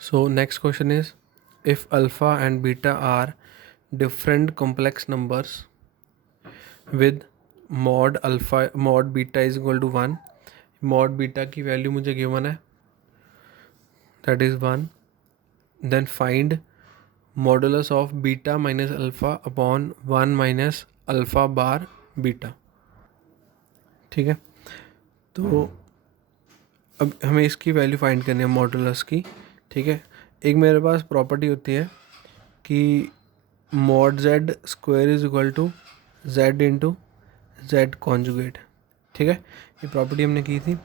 So next question is, if alpha and beta are different complex numbers with mod alpha mod beta is equal to 1, mod beta की value मुझे given है, that is 1, then find modulus of beta minus alpha upon 1 minus alpha bar beta. ठीक है, तो अब हमें इसकी value find करनी है मॉडुलस की. ठीक है, एक मेरे पास प्रॉपर्टी होती है कि mod Z square is equal to Z into Z conjugate. ठीक है, ये प्रॉपर्टी हमने की थी,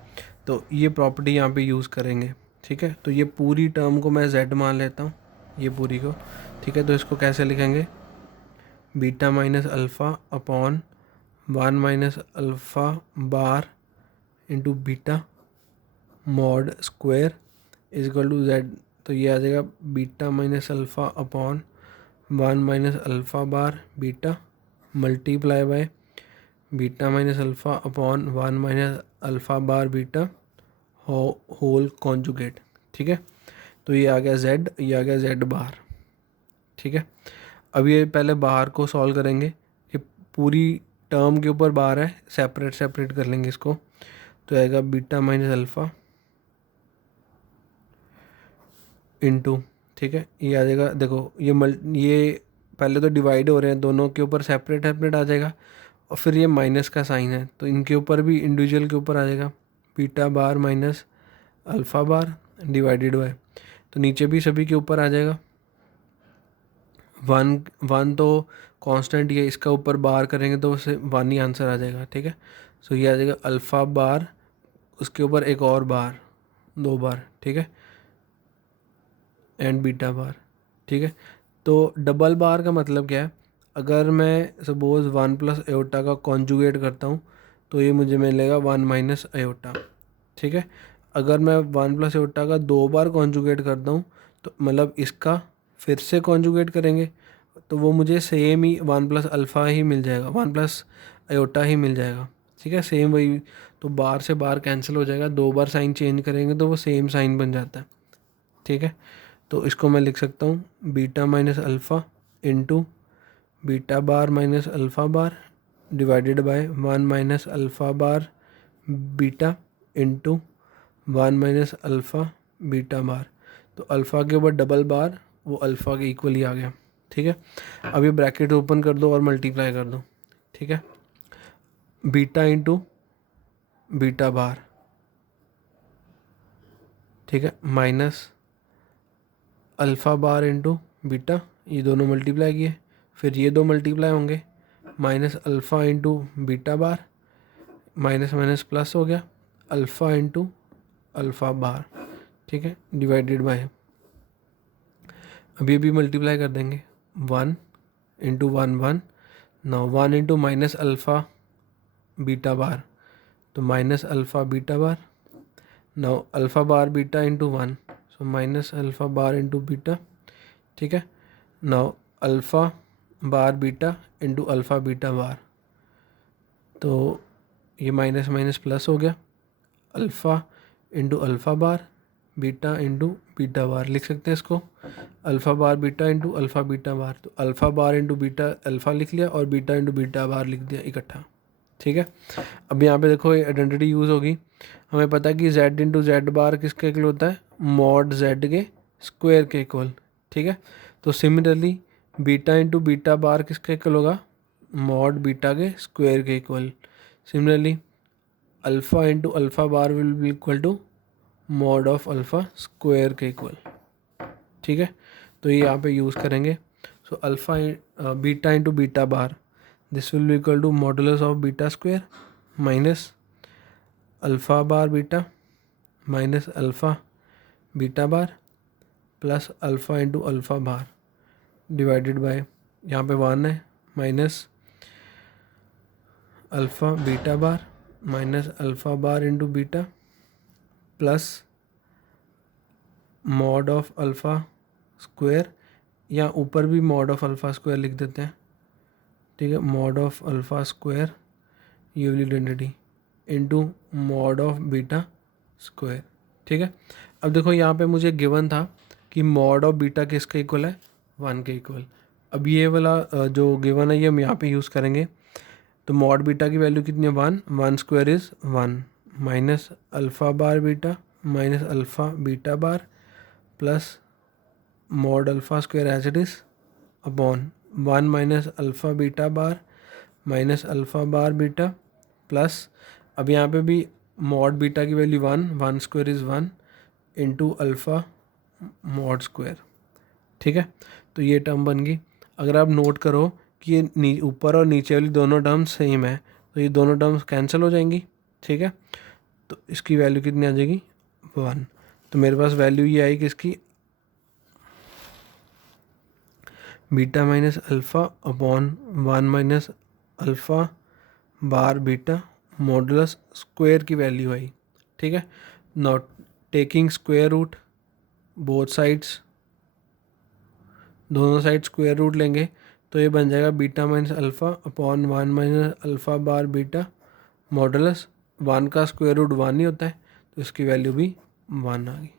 तो ये प्रॉपर्टी यहाँ पे यूज़ करेंगे. ठीक है, तो ये पूरी टर्म को मैं जेड मान लेता हूँ, ये पूरी को. ठीक है, तो इसको कैसे लिखेंगे, beta minus alpha upon 1 minus alpha bar into beta mod square is equal to Z. तो ये आ जाएगा beta minus alpha upon 1 minus alpha bar beta multiply by beta minus alpha upon 1 minus alpha bar beta whole conjugate. ठीक है, तो ये आ गया Z, ये आ गया जेड बार. ठीक है, अब ये पहले बाहर को सॉल्व करेंगे, ये पूरी टर्म के ऊपर बार है, सेपरेट कर लेंगे इसको. तो आएगा बीटा माइनस अल्फ़ा इंटू, ठीक है, ये आ जाएगा. देखो ये पहले तो डिवाइड हो रहे हैं, दोनों के ऊपर सेपरेट आ जाएगा, और फिर ये माइनस का साइन है तो इनके ऊपर भी इंडिविजुअल के ऊपर आ जाएगा beta bar minus alpha bar divided bye, तो नीचे भी सभी के ऊपर आ जाएगा. 1 तो कांस्टेंट, ये इसका ऊपर बार करेंगे तो उसे 1 ही आंसर आ जाएगा. ठीक है, सो ये आ जाएगा अल्फ़ा बार, उसके ऊपर एक और बार, 2 बार. ठीक है, एंड बीटा बार. ठीक है, तो डबल बार का मतलब क्या है, अगर मैं सपोज 1 प्लस एयोटा का कॉन्जुगेट करता हूँ तो ये मुझे मिलेगा 1 माइनस एयोटा. ठीक है, अगर मैं 1 प्लस एयोटा का 2 बार कॉन्जुगेट करता हूँ तो मतलब इसका फिर से कॉन्जुगेट करेंगे तो वो मुझे सेम ही 1 प्लस अल्फ़ा ही मिल जाएगा, 1 प्लस एयोटा ही मिल जाएगा. ठीक है, सेम वही, तो बार से बार कैंसिल हो जाएगा, 2 बार साइन चेंज करेंगे तो वो सेम साइन बन जाता है. ठीक है, तो इसको मैं लिख सकता हूँ beta minus alpha into beta bar minus alpha bar divided by 1 minus alpha bar beta into 1 minus alpha beta bar. तो अल्फ़ा के ऊपर डबल बार, वो अल्फ़ा के इक्वल ही आ गया. ठीक है, अब ये ब्रैकेट ओपन कर दो और मल्टीप्लाई कर दो. ठीक है, बीटा इंटू बीटा बार, ठीक है, minus alpha bar into beta, ये दोनों मल्टीप्लाई किए, फिर ये दो मल्टीप्लाई होंगे, minus alpha into beta bar, minus minus plus हो गया, अल्फ़ा इंटू अल्फ़ा बार. ठीक है, डिवाइडेड बाय, अभी अभी मल्टीप्लाई कर देंगे, 1 into 1 1, now 1 into minus alpha beta bar, तो minus alpha beta bar, now alpha bar beta into 1, so minus alpha bar into beta. ठीक है, now alpha bar beta into alpha beta bar, तो ये minus minus plus हो गया, alpha into alpha bar beta into beta bar लिख सकते हैं इसको, alpha bar beta into alpha beta bar. तो alpha bar into beta alpha लिख लिया और बीटा इंटू बीटा बार लिख दिया इकट्ठा. ठीक है, अब यहाँ पे देखो ये आइडेंटिटी यूज़ होगी, हमें पता है कि z इंटू जेड बार किसके इक्वल होता है, मॉड z के स्क्वायर के इक्वल. ठीक है, तो similarly beta into beta bar किसके इक्वल होगा, मॉड बीटा के स्क्वायर के equal. Similarly alpha into alpha bar will be equal to mod of alpha square के इक्वल. ठीक है, तो ये यहाँ पे यूज़ करेंगे. So alpha beta into beta bar, this will be equal to modulus of beta square minus alpha bar beta minus alpha beta bar plus alpha into alpha bar divided bye, यहाँ पे 1 है, minus alpha beta bar minus alpha bar into beta plus mod of alpha square, या ऊपर भी mod of alpha square लिख देते हैं. ठीक है, मॉड ऑफ अल्फ़ा स्क्वायर ये वाली identity into mod of beta square. ठीक है, अब देखो यहाँ पे मुझे गिवन था कि मॉड ऑफ बीटा किसके इक्वल है, 1 के इक्वल। अब ये वाला जो गिवन है ये हम यहाँ पे यूज़ करेंगे। तो मॉड बीटा की वैल्यू कितनी है, 1, 1 square is 1 minus alpha bar beta minus alpha beta bar plus mod alpha square as it is upon 1 minus alpha beta bar minus alpha bar beta plus, अब यहाँ पे भी mod beta की value 1, 1 square is 1 into alpha mod square. ठीक है, तो ये term बन गई। अगर आप नोट करो कि ये ऊपर और नीचे वाली दोनों टर्म्स सेम है तो ये दोनों टर्म्स कैंसिल हो जाएंगी। ठीक है, तो इसकी वैल्यू कितनी आ जाएगी, 1। तो मेरे पास वैल्यू ये आई किसकी, beta minus alpha upon 1 minus alpha bar beta modulus square की वैल्यू आई। ठीक है, not taking square root both sides, दोनों साइड स्क्वायर रूट लेंगे तो ये बन जाएगा beta minus alpha upon 1 minus alpha bar beta modulus 1 का स्क्वायर रूट 1 ही होता है, तो इसकी वैल्यू भी 1 आ गई।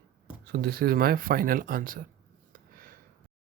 So this is my final answer.